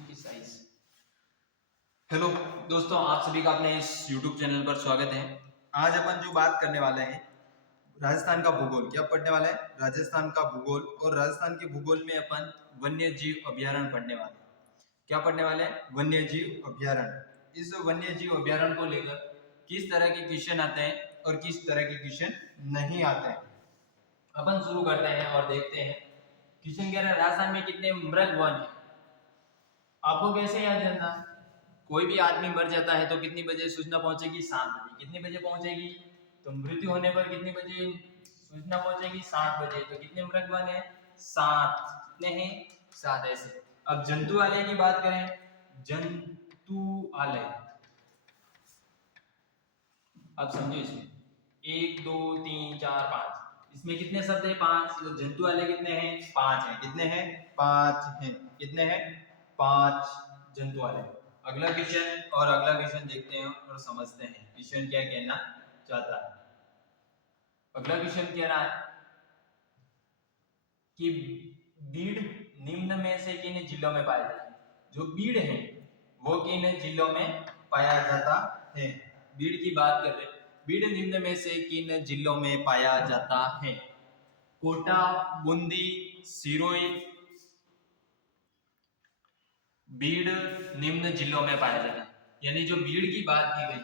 Question की size. Hello दोस्तों, आप सभी का अपने इस YouTube चैनल पर स्वागत है। आज अपन जो बात करने वाले हैं राजस्थान का भूगोल। क्या पढ़ने वाले हैं? राजस्थान का भूगोल। और राजस्थान के भूगोल में अपन वन्य जीव अभ्यारण्य पढ़ने वाले हैं। क्या पढ़ने वाले हैं? वन्य जीव अभ्यारण्य। इस वन्य जीव अभ्यारण्य को लेकर किस तरह के क्वेश्चन आते हैं और किस तरह के क्वेश्चन नहीं आते हैं, अपन शुरू करते हैं और देखते हैं। क्वेश्चन कह रहा है राजस्थान में कितने मृग वन है। आपको कैसे याद रहना? कोई भी आदमी मर जाता है तो कितनी बजे सूचना पहुंचेगी? 7 बजे। कितनी बजे पहुंचेगी? तो मृत्यु होने पर कितनी बजे सूचना पहुंचेगी? 7 बजे। तो कितने मृग वन है? 7। कितने हैं? 7। ऐसे अब जंतुआलय की बात करें, जंतुआलय अब समझो इसमें 1 2 3 4 5, इसमें कितने शब्द है? 5। तो जंतुआलय कितने हैं? 5 हैं। कितने हैं? 5 हैं। कितने हैं? 5 जंतुआलय। अगला क्वेश्चन और अगला क्वेश्चन देखते हैं और समझते हैं क्वेश्चन क्या कहना चाहता है। अगला क्वेश्चन कह रहा है कि बीड़ निम्न में से किन जिलों में पाया जाता है? जो बीड़ है वो किन जिलों में पाया जाता है? बीड़ की बात कर रहे हैं। बीड़ निम्न में से किन जिलों में पाया जाता है? कोटा, बूंदी, सिरोही। बीड़ निम्न जिलों में पाया जाता है, यानी जो बीड़ की बात की गई,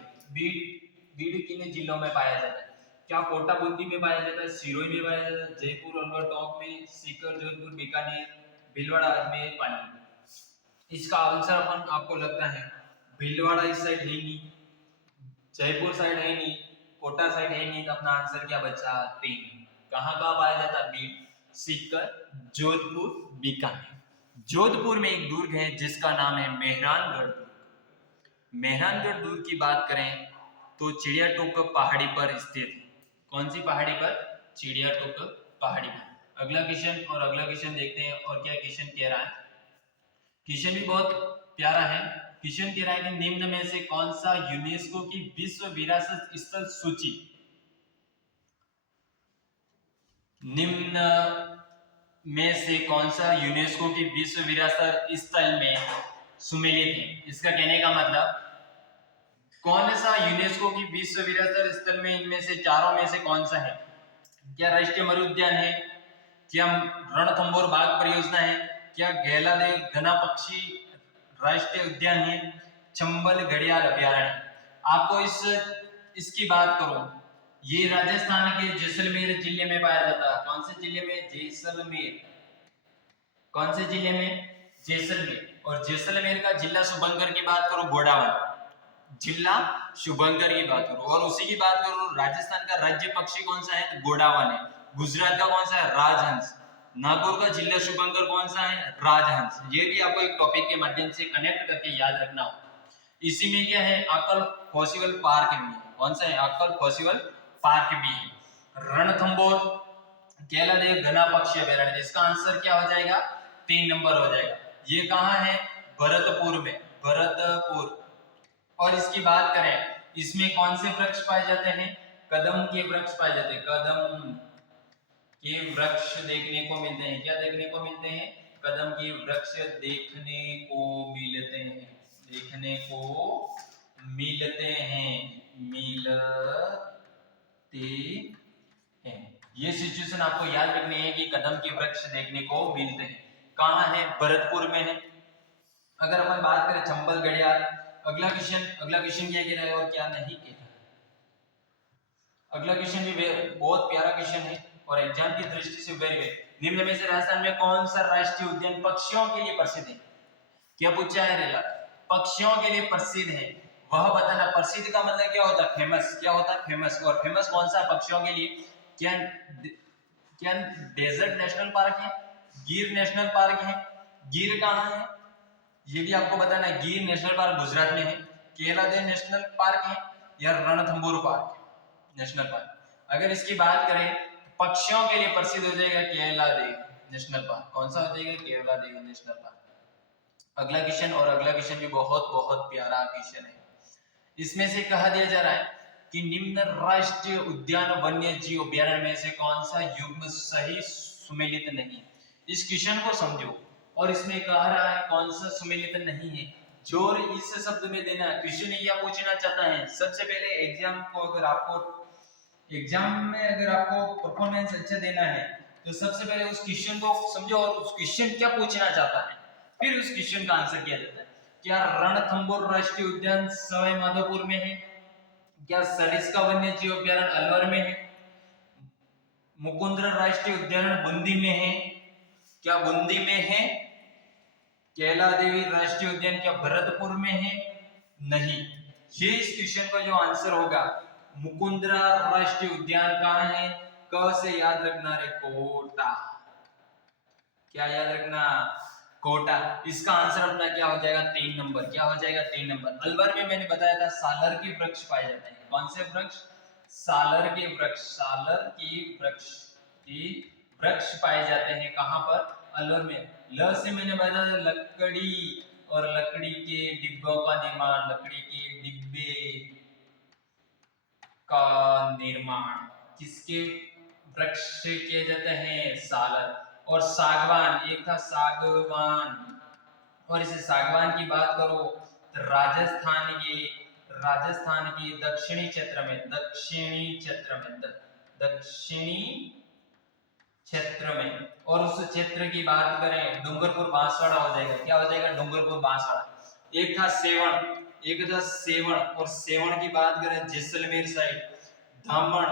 बीड़ किन जिलों में पाया जाता है? क्या कोटा बूंदी में पाया जाता है? सिरोही में पाया जाता है? जयपुर, अलवर, टोंक में? सीकर, जोधपुर, बीकानेर, भीलवाड़ा, अजमेर, पानी। इसका आंसर अपन आपको लगता है भीलवाड़ा इस साइड है नहीं, जयपुर साइड है नहीं, कोटा साइड है नहीं, तो अपना आंसर क्या बचा? 3। कहाँ पाया जाता है बीड़? सीकर, जोधपुर, बीकानेर। जोधपुर में एक दुर्ग है जिसका नाम है मेहरानगढ़ दुर्ग। मेहरानगढ़ दुर्ग की बात करें तो चिड़ियाटोक पहाड़ी पर स्थित है। कौन सी पहाड़ी पर? चिड़ियाटोक पहाड़ी पर। अगला क्वेश्चन और अगला क्वेश्चन देखते हैं और क्या क्वेश्चन कह रहा है। क्वेश्चन भी बहुत प्यारा है। क्वेश्चन कह रहा है कि निम्न में से कौन सा यूनेस्को की विश्व विरासत स्थल सूची निम्न में से कौन सा यूनेस्को की विश्व विरासत स्थल में सुमेलित है? इसका कहने का मतलब कौन सा यूनेस्को की विश्व विरासत स्थल में इनमें से चारों में से कौन सा है? क्या राष्ट्रीय मरुद्यान है? क्या रणथंभौर बाघ परियोजना है? क्या गैलादेव घना पक्षी राष्ट्रीय उद्यान है? चंबल घड़ियाल अभ्यारण्य। आपको इसकी बात करो, ये राजस्थान के जैसलमेर जिले में पाया जाता है। कौन से जिले में? जैसलमेर। कौन से जिले में? जैसलमेर। और जैसलमेर का जिला शुभंकर की बात करो, घोड़ावल जिला शुभंकर की बात करो। और उसी की बात करो राजस्थान का राज्य पक्षी कौन सा है? तो घोड़ावल है। गुजरात का कौन सा है? राजहंस। नागौर का जिला शुभंकर कौन सा है? राजहंस। ये भी आपको एक टॉपिक के माध्यम से कनेक्ट करके याद रखना हो। इसी में क्या है? अक्कल फॉसिल पार्क भी है। कौन सा है? अक्कल फॉसिल पार्क भी है। रणथंभौर, गैलादेव घना पक्षी अभयारण्य। इसका आंसर क्या हो जाएगा? 3 नंबर हो जाएगा। ये कहाँ है? भरतपुर में। भरतपुर। और इसकी बात करें, इसमें कौन से वृक्ष पाए जाते हैं? कदम के वृक्ष पाए जाते हैं। कदम के वृक्ष देखने को मिलते हैं। क्या देखने को मिलते हैं? कदम के वृक्ष देखने को मिलते हैं। देखने को मिलते हैं। मिलते हैं। ये सिचुएशन आपको याद रखनी है कि कदम के वृक्ष देखने को मिलते हैं। कहाँ है? भरतपुर में है। अगर अपन बात करें चंबल घड़ियाल, अगला क्वेश्चन क्या कह रहा है और क्या नहीं कह रहा है। अगला क्वेश्चन भी बहुत प्यारा क्वेश्चन है और एग्जाम की दृष्टि से वेरी निम्न में से राजस्थान में कौन सा राष्ट्रीय उद्यान पक्षियों के लिए प्रसिद्ध है? क्या पूछा है रेला? पक्षियों के लिए प्रसिद्ध है, वह बताना। प्रसिद्ध का मतलब क्या होता है? फेमस। क्या होता है? फेमस। और फेमस कौन सा पक्षियों के लिए? क्या डेजर्ट नेशनल पार्क है? गिर नेशनल पार्क है? गिर कहाँ है ये भी आपको बताना है। गिर नेशनल पार्क गुजरात में है। केलादेव नेशनल पार्क है या रणथंभौर पार्क नेशनल पार्क। अगर इसकी बात करें पक्षियों के लिए प्रसिद्ध हो जाएगा केलादेव नेशनल पार्क। कौन सा हो जाएगा? केलादेव नेशनल पार्क। अगला क्वेश्चन और अगला क्वेश्चन भी बहुत बहुत प्यारा क्वेश्चन है। इसमें से कहा दिया जा रहा है कि निम्न राष्ट्रीय उद्यान वन्य जीव अभ्यारण्य में से कौन सा युग्म सही सुमेलित नहीं। इस क्वेश्चन को समझो। और इसमें कह रहा है कौन सा सुमेलित नहीं है। जोर इस शब्द में देना है। क्वेश्चन क्या पूछना चाहता है, सबसे पहले एग्जाम में अगर आपको परफॉर्मेंस अच्छा देना है तो सबसे पहले उस क्वेश्चन को समझो और उस क्वेश्चन क्या पूछना चाहता है, फिर उस क्वेश्चन का आंसर किया जाता है। क्या रणथंभौर राष्ट्रीय उद्यान सवाई माधोपुर में है? क्या सरिस्का वन्य जीव अभ्यारण्य अलवर में है? मुकुंदरा राष्ट्रीय उद्यान बूंदी में है? क्या बूंदी में है? कैला देवी राष्ट्रीय उद्यान क्या भरतपुर में है? नहीं। ये इस क्वेश्चन का जो आंसर होगा, मुकुंदरा राष्ट्रीय उद्यान कहाँ है? क से याद रखना रे, कोटा। क्या याद रखना? कोटा। इसका आंसर अपना क्या हो जाएगा? 3 नंबर। क्या हो जाएगा? 3 नंबर। अलवर में मैंने बताया था सालर के वृक्ष पाए जाते हैं। कौन से वृक्ष? सालर के वृक्ष। सालर की वृक्ष पाए जाते हैं कहां पर? अलवर में। ल से मैंने बताया लकड़ी, और लकड़ी के डिब्बों का निर्माण, लकड़ी के डिब्बे का निर्माण किसके वृक्ष से किए जाते हैं? सालर। और सागवान, एक था सागवान, और इसे सागवान की बात करो तो राजस्थान के दक्षिणी क्षेत्र में, और उस क्षेत्र की बात करें डूंगरपुर बांसवाड़ा हो जाएगा। क्या हो जाएगा? डूंगरपुर बांसवाड़ा। एक था सेवण, और सेवण की बात करें जैसलमेर साइड। धामण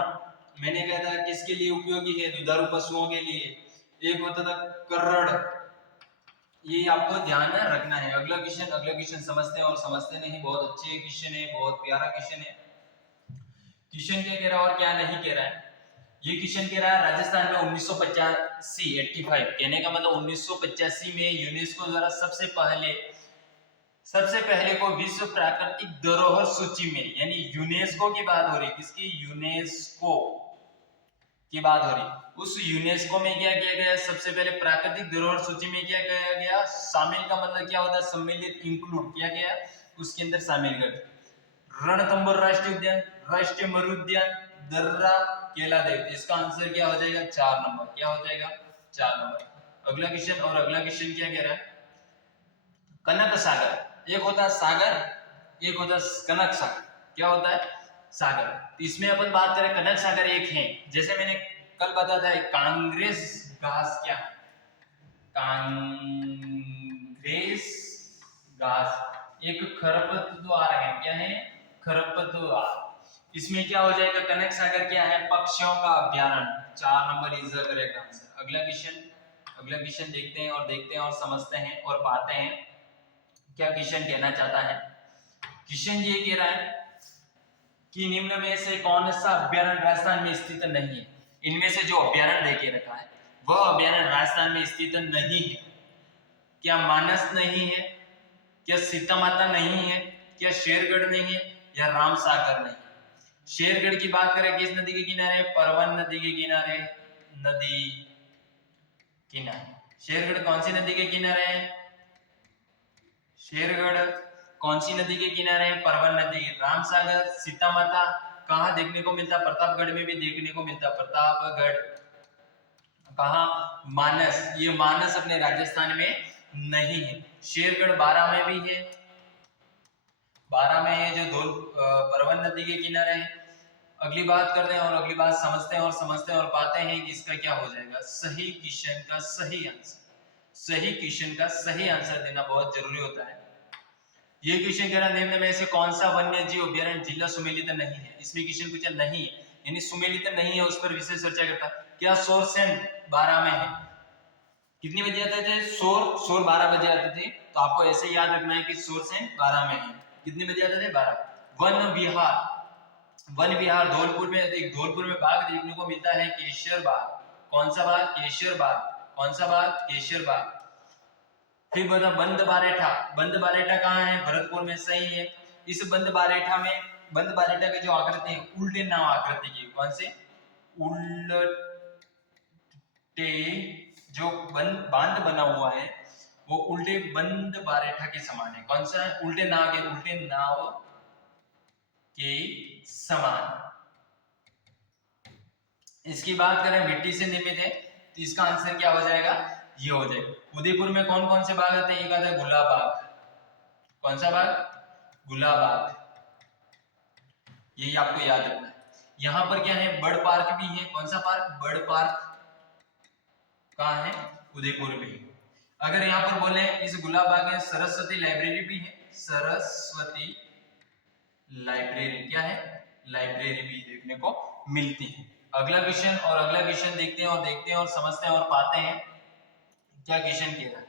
मैंने कहा था किसके लिए उपयोगी है? दुधारू पशुओं के लिए। एक होता था करड़, ये आपको ध्यान रखना है। अगला क्वेश्चन समझते हैं, और समझते नहीं, बहुत अच्छे क्वेश्चन है, बहुत प्यारा क्वेश्चन है। क्वेश्चन क्या कह रहा है और क्या नहीं कह रहा है? ये क्वेश्चन कह रहा है राजस्थान में 1985 कहने का मतलब 1985 में यूनेस्को द्वारा सबसे पहले को विश्व प्राकृतिक धरोहर सूची में, यानी यूनेस्को की बात हो रही, किसकी? यूनेस्को की बात हो रही। उस यूनेस्को में क्या किया गया? सबसे पहले प्राकृतिक धरोहर सूची में क्या किया गया? शामिल का मतलब क्या होता है? सम्मिलित, इंक्लूड किया गया, उसके अंदर शामिल कर। रणथंभौर राष्ट्रीय उद्यान, राष्ट्रीय मरुद्यान, दर्रा, केला देव। इसका आंसर क्या हो जाएगा? 4 नंबर। क्या हो जाएगा? 4 नंबर। अगला क्वेश्चन, और अगला क्वेश्चन क्या कह रहा है? कनक सागर। एक होता है सागर, एक होता है कनक सागर। क्या होता है? सागर। तो इसमें अपन बात करें कनक सागर एक है, जैसे मैंने कल बताया था कांग्रेस घास। क्या? कांग्रेस घास एक खरपतवार है। क्या है? खरपतवार। इसमें क्या हो जाएगा? कनक सागर क्या है? पक्षियों का अभ्यारण्य। 4 number is the correct answer. अगला क्वेश्चन देखते हैं और समझते हैं और पाते हैं क्या क्वेश्चन कहना चाहता है। क्वेश्चन ये कह रहा है कि निम्न में से कौन सा अभ्यारण्य राजस्थान में स्थित नहीं है? इनमें से जो अभ्यारण्य देके रखा है वह अभ्यारण्य राजस्थान में स्थित नहीं है। क्या मानस नहीं है? क्या सीता माता नहीं है? क्या शेरगढ़ नहीं है? या रामसागर नहीं है? शेरगढ़ की बात करें किस नदी के किनारे? परवन नदी के किनारे। शेरगढ़ कौन सी नदी के किनारे है? शेरगढ़ कौन सी नदी के किनारे है? परवन नदी। रामसागर, सीता माता कहाँ देखने को मिलता? प्रतापगढ़ में भी देखने को मिलता। प्रतापगढ़ कहाँ? मानस। ये मानस अपने राजस्थान में नहीं है। शेरगढ़ बारां में भी है, बारां में है, जो परवन नदी के किनारे है। अगली बात करते हैं और अगली बात समझते हैं और पाते हैं कि इसका क्या हो जाएगा। सही क्वेश्चन का सही आंसर देना बहुत जरूरी होता है। ये क्वेश्चन कह रहा है निम्न में से कौन सा वन्य जीव अभ्यारण्य जिला सुमेलित नहीं है? इसमें क्वेश्चन पूछा नहीं है, यानी सुमेलित नहीं है, उस पर विशेष चर्चा करता। क्या शोरसेन 12 में है? कितनी बजे आते थे? शोर 12 बजे आते थे, तो आपको ऐसे याद रखना है कि शोरसेन 12 में है। कितने बजे आते थे? 12। वन विहार धौलपुर में, धौलपुर में बाघ देखने को मिलता है, केशर बाघ। कौन सा बाघ? केशर बाघ। कौन सा बाघ? केशर बाघ। फिर बता बंद बारेठा कहाँ है? भरतपुर में। सही है। इस बंद बारेठा की जो आकृति है उल्टे नाव आकृति की। कौन से? उल्टे जो बांध बना हुआ है वो उल्टे बंद बारेठा के समान है। कौन सा है? उल्टे नाव के समान। इसकी बात करें मिट्टी से निर्मित है, तो इसका आंसर क्या हो जाएगा? ये हो जाएगा। उदयपुर में कौन कौन से बाग आते हैं? एक आता है गुलाब बाग। कौन सा बाग? गुलाब बाग। ये आपको याद रखना है। यहाँ पर क्या है? बर्ड पार्क भी है। कौन सा पार्क? Bird park. कहाँ है? उदयपुर में। अगर यहाँ पर बोले इस गुलाब बाग में सरस्वती लाइब्रेरी भी है। सरस्वती लाइब्रेरी क्या है? लाइब्रेरी भी देखने को मिलती है। अगला क्वेश्चन और अगला क्वेश्चन देखते हैं और समझते हैं और पाते हैं क्या क्वेश्चन कह रहा है।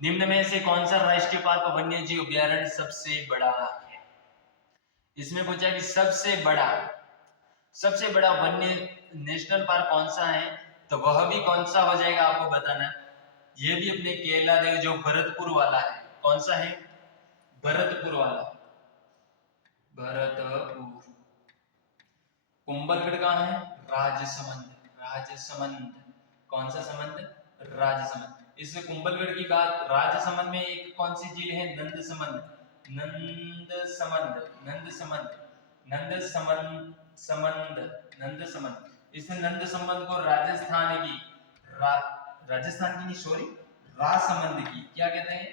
निम्न में से कौन सा राष्ट्रीय पार्क वन्य जीव अभ्यारण्य सबसे बड़ा है? इसमें पूछा कि सबसे बड़ा वन्य नेशनल पार्क कौन सा है, तो वह भी कौन सा हो जाएगा आपको बताना है। ये भी अपने केरला देव जो भरतपुर वाला है। कौन सा है? भरतपुर वाला। भरतपुर। कुंभलगढ़ कहाँ है? राजसमंद। कौन सा समंद? राजसमंद। इस कुंभलगढ़ की बात, राजसमंद में एक कौन सी झील है? नंदसमंद। इस नंदसमंद को राजस्थान की नहीं, सॉरी, राजसमंद की क्या कहते हैं?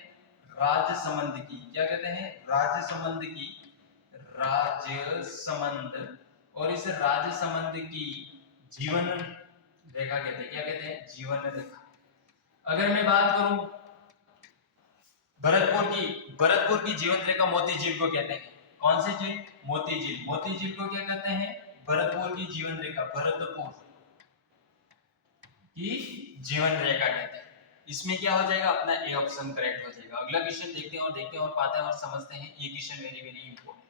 राजसमंद की क्या कहते हैं? राजसमंद की। राजसमंद। और इस राजसमंद की जीवन रेखा कहते हैं। क्या कहते हैं? जीवन रेखा। अगर मैं बात करूं भरतपुर की जीवन रेखा मोती झील को कहते हैं। कौन सी झील? मोती झील। मोती झील को क्या कहते हैं? भरतपुर की जीवन रेखा। भरतपुर की जीवन रेखा कहते हैं। इसमें क्या हो जाएगा? अपना ए ऑप्शन करेक्ट हो जाएगा। अगला क्वेश्चन देखते हैं और पाते हैं और समझते हैं। ये क्वेश्चन वेरी वेरी इंपॉर्टेंट।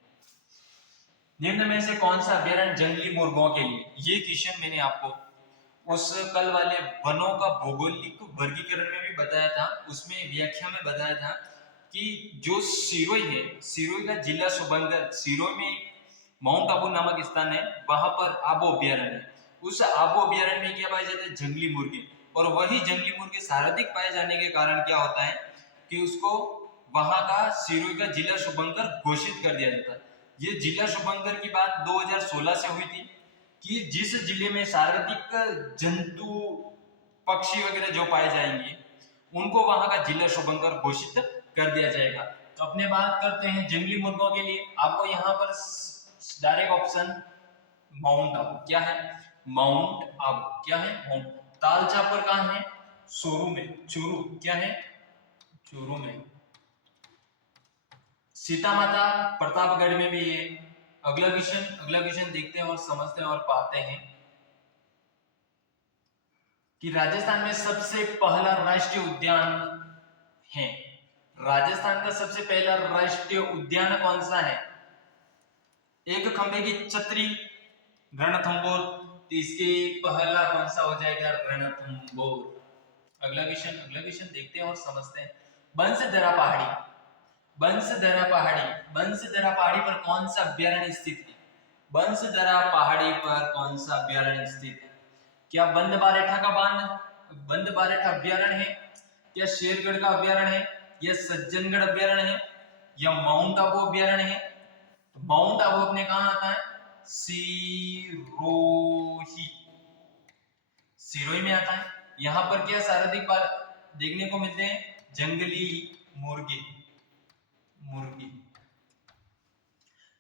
निम्न में से कौन सा अभ्यारण्य जंगली मुर्गों के लिए? ये क्वेश्चन मैंने आपको उस कल वाले वनों का भौगोलिक वर्गीकरण में भी बताया था। उसमें व्याख्या में बताया था कि जो सिरोही है, सिरोही का जिला सुबनगर, सिरोही में माउंट आबू नामक स्थान है, वहां पर आबू अभ्यारण्य है। उस आबू अभ्यारण्य में क्या पाए जाते हैं? जंगली मुर्गे। और वही जंगली मुर्गे सर्वाधिक पाए जाने के कारण क्या होता है कि उसको वहां का सिरोही का जिला शुभंकर घोषित कर दिया जाता है। ये जिला शुभंकर की बात 2016 से हुई थी कि जिस जिले में सर्वाधिक जंतु पक्षी वगैरह जो पाए जाएंगे उनको वहां का जिला शुभंकर घोषित कर दिया जाएगा। तो अपने बात करते हैं जंगली मुर्गों के लिए। आपको यहाँ पर डायरेक्ट ऑप्शन माउंट आबू। क्या है? माउंट आबू। क्या है? माउंट। ताल चापर कहाँ है? चूरू में। चूरू क्या है? चूरू में। सीता माता प्रतापगढ़ में भी है। अगला क्वेश्चन देखते हैं और समझते हैं और पाते हैं कि राजस्थान में सबसे पहला राष्ट्रीय उद्यान है। राजस्थान का सबसे पहला राष्ट्रीय उद्यान कौन सा है? एक खंबे की छतरी, रणथंभौर। तो इसके पहला कौन सा हो जाएगा? रणथंभौर। अगला क्वेश्चन देखते हैं और समझते हैं। बंसधरा पहाड़ी पर कौन सा अभ्यारण्य स्थित है? बंसधरा पहाड़ी पर कौन सा अभ्यारण्य स्थित है? क्या बंद बारेठा अभ्यारण्य है? क्या शेरगढ़ का अभ्यारण्य है? या सज्जनगढ़ अभ्यारण्य है? या माउंट आबू अभ्यारण्य है? तो माउंट आबू अपने कहां आता है? सिरोही में आता है। यहाँ पर क्या सर्वाधिक बार देखने को मिलते हैं? जंगली मुर्गे।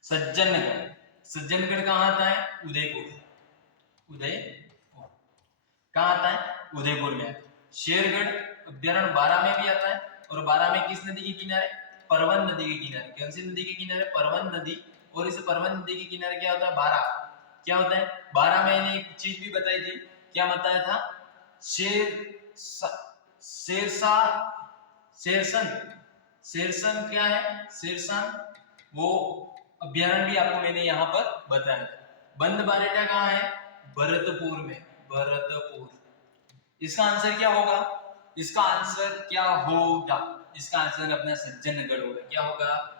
सज्जनगढ़ कहाँ आता है? उदयपुर। कहाँ आता है? उदयपुर में। शेरगढ़ अभ्यारण्य बारां में भी आता है। और बारां में किस नदी के किनारे? परवन नदी के किनारे। कौन सी नदी के किनारे? परवन नदी। और इस परवन नदी के किनारे क्या होता है? बारा। क्या होता है? बारा मैंने एक चीज भी बताई थी। क्या बताया था? शेरसन क्या है? शेरसन वो अभ्यारण्य भी आपको मैंने यहाँ पर बताया था। बंद बारेठा कहाँ है? भरतपुर में। भरतपुर। इसका आंसर क्या होगा? इसका आंसर अपना सज्जनगढ़ होगा। क्या होगा?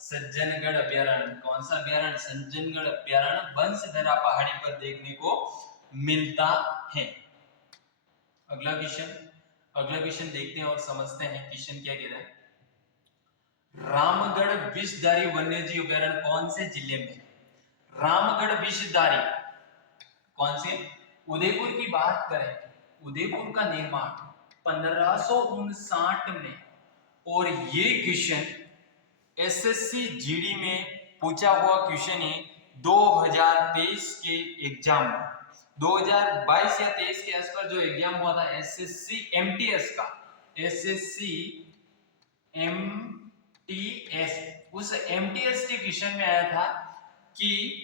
सज्जनगढ़ अभ्यारण्य। कौन सा अभ्यारण्य? सज्जनगढ़ अभ्यारण्य बंसधरा पहाड़ी पर देखने को मिलता है। अगला क्वेश्चन देखते हैं और समझते हैं। क्वेश्चन क्या कह रहा है? रामगढ़ विषधारी वन्यजीव अभ्यारण्य कौन से जिले में? रामगढ़ विषधारी कौन से? उदयपुर की बात करें, उदयपुर का निर्माण 1559 में। और ये क्वेश्चन एसएससी जीडी में पूछा हुआ क्वेश्चन है 2023 के एग्जाम में। 2022 या 23 के आसपास जो एग्जाम हुआ था एसएससी एमटीएस का, एसएससी एमटीएस, उस एमटीएस के क्वेश्चन में आया था कि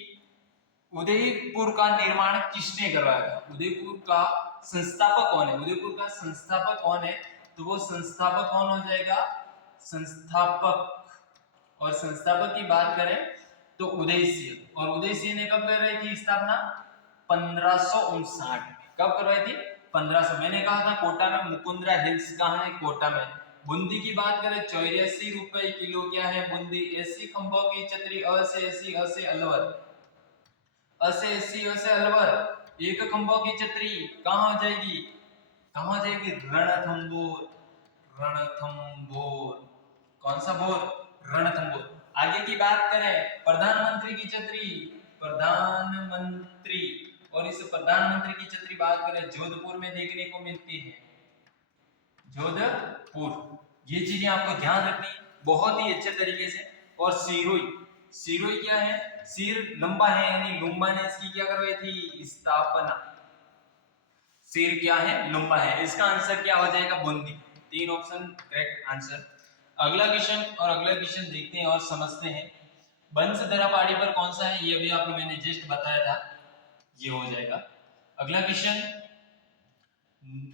उदयपुर का निर्माण किसने करवाया था, उदयपुर का संस्थापक कौन है, उदयपुर का संस्थापक कौन है। तो वो संस्थापक कौन हो जाएगा, संस्थापक। और संस्थापक की बात करें तो उदय सिंह। और उदय सिंह ने कब करवाई थी स्थापना, 1559। कब करवाई थी, 1500। मैंने कहा था कोटा में मुकुंदरा हिल्स कहाँ है, कोटा में। बूंदी की बात करें 84 रुपए किलो क्या है बूंदी। 80 खंभों की छतरी, अ से 80, अ से अलवर, अ से 80, अ से अलवर। एक खंभों की छतरी कहाँ हो जाएगी, कहाँ हो जाएगी, रणथंबोर, रणथंबोर। कौन सा बोर, रणथंबोर। आगे की बात करें प्रधानमंत्री की छतरी, प्रधानमंत्री। और इस प्रधानमंत्री की छतरी बात करें जोधपुर में देखने को मिलती है, जोधपुर। ये चीजें आपको ध्यान रखनी बहुत ही अच्छे तरीके से। और सिरोही, सिरोही क्या है, सिर लंबा है यानी लुम्बा ने इसकी क्या करवाई थी, स्थापना। सिर क्या है, लंबा है। इसका आंसर क्या हो जाएगा, बूंदी। 3 option correct answer. अगला क्वेश्चन, और अगला क्वेश्चन देखते हैं और समझते हैं। बंसधरा पहाड़ी पर कौन सा है, ये भी आपको मैंने जस्ट बताया था, ये हो जाएगा। अगला क्वेश्चन,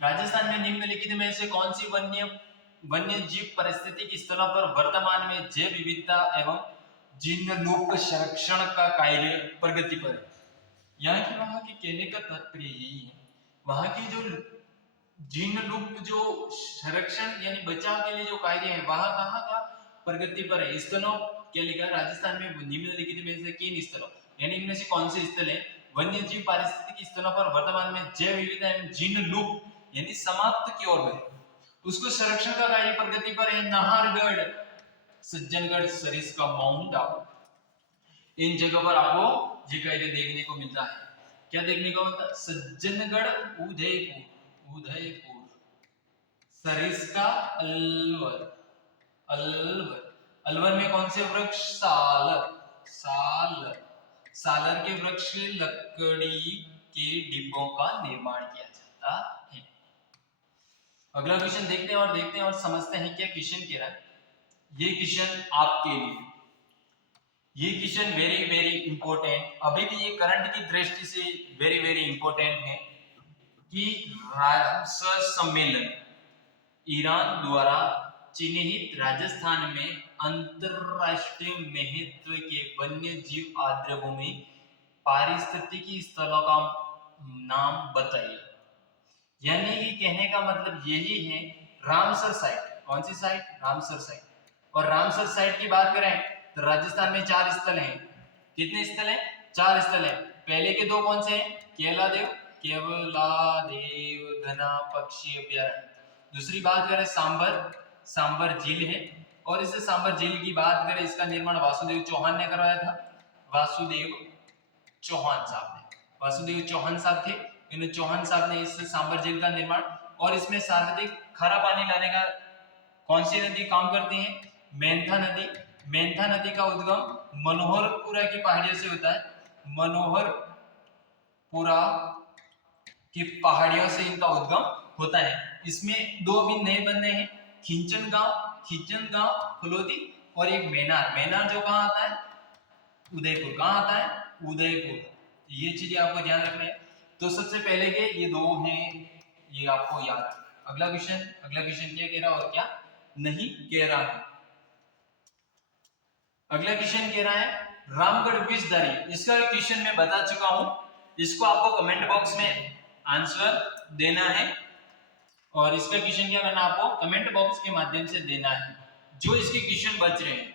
राजस्थान में निम्नलिखित में से कौन सी वन्य जीव पारिस्थितिक स्थलों पर वर्तमान में जैव विविधता एवं जिनलुप्त संरक्षण का कार्य प्रगति पर है। यहाँ की वहां की कहने का तात्पर्य यही है, वहां की जो जिनलुप्त जो संरक्षण यानी बचाव के लिए जो कार्य है वहां कहाँ का प्रगति पर है। स्थलों क्या लिखा है, राजस्थान में निम्नलिखित में से किन स्थलों यानी इनमें से कौन से स्थल है वन्य जीव पारिस्थितिक स्थलों पर वर्तमान में जैव विविधता एवं जिनलुप्त यानी समाप्त की ओर बढ़े, उसको संरक्षण का कार्य प्रगति पर है। नाहरगढ़, सज्जनगढ़, सरिस्का, माउंट आबू, इन जगह पर आपको ये कार्य देखने को मिलता है। क्या देखने को मिलता है, सज्जनगढ़, उदयपुर, उदयपुर, सरिस्का, अलवर, अलवर। अलवर में कौन से वृक्ष, सालर, सालर, सालर के वृक्ष से लकड़ी के डिब्बों का निर्माण किया जाता है। अगला क्वेश्चन देखते हैं और समझते हैं क्या क्वेश्चन कह रहा है। ये क्वेश्चन आपके लिए, ये क्वेश्चन वेरी वेरी इंपॉर्टेंट, अभी भी ये करंट की दृष्टि से वेरी वेरी इंपॉर्टेंट है कि रामसर सम्मेलन ईरान द्वारा चिन्हित राजस्थान में अंतरराष्ट्रीय महत्व के वन्य जीव आर्द्रभूमि पारिस्थितिकी स्थलों का नाम बताइए। यानी कि कहने का मतलब यही है, रामसर साइट, कौन सी साइट, रामसर साइट। और रामसर साइट की बात करें तो राजस्थान में 4 स्थल हैं। कितने स्थल हैं, 4 स्थल हैं। पहले के 2 कौन से हैं, केवलादेव, केवलादेव घना पक्षी अभयारण्य। दूसरी बात करें सांबर, सांबर झील है। और इस सांबर झील की बात करें, इसका निर्माण वासुदेव चौहान ने करवाया था, वासुदेव चौहान साहब ने, वासुदेव चौहान साहब थे। इन चौहान साहब ने इस सांबर झील का निर्माण, और इसमें सर्वाधिक खारा पानी लाने का कौन सी नदी काम करती है, मेंथा नदी। मेंथा नदी का उद्गम मनोहरपुरा की पहाड़ियों से होता है, मनोहरपुरा की पहाड़ियों से इनका उद्गम होता है। इसमें 2 अभी नए बने हैं, खिंचन गांव फलोदी, और एक मेनार। मेनार जो कहाँ आता है, उदयपुर। कहाँ आता है, उदयपुर। ये चीजें आपको ध्यान रखना है। तो सबसे पहले के ये 2 हैं, ये आपको याद रखना। अगला क्वेश्चन क्या कह रहा है और क्या नहीं कह रहा है। अगला क्वेश्चन कह रहा है रामगढ़ विषधारी। इसका क्वेश्चन मैं बता चुका हूं, इसको आपको कमेंट बॉक्स में आंसर देना है। और इसका क्वेश्चन क्या करना, आपको कमेंट बॉक्स के माध्यम से देना है। जो इसके क्वेश्चन बच रहे हैं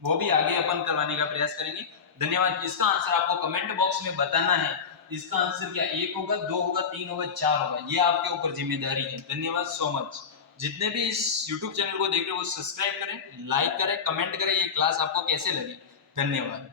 वो भी आगे अपन करवाने का प्रयास करेंगे। धन्यवाद। इसका आंसर आपको कमेंट बॉक्स में बताना है। इसका आंसर क्या 1 होगा, 2 होगा, 3 होगा, 4 होगा, ये आपके ऊपर जिम्मेदारी है। धन्यवाद सो मच। जितने भी इस YouTube चैनल को देख रहे हो वो सब्सक्राइब करें, लाइक करें, कमेंट करें ये क्लास आपको कैसे लगी। धन्यवाद।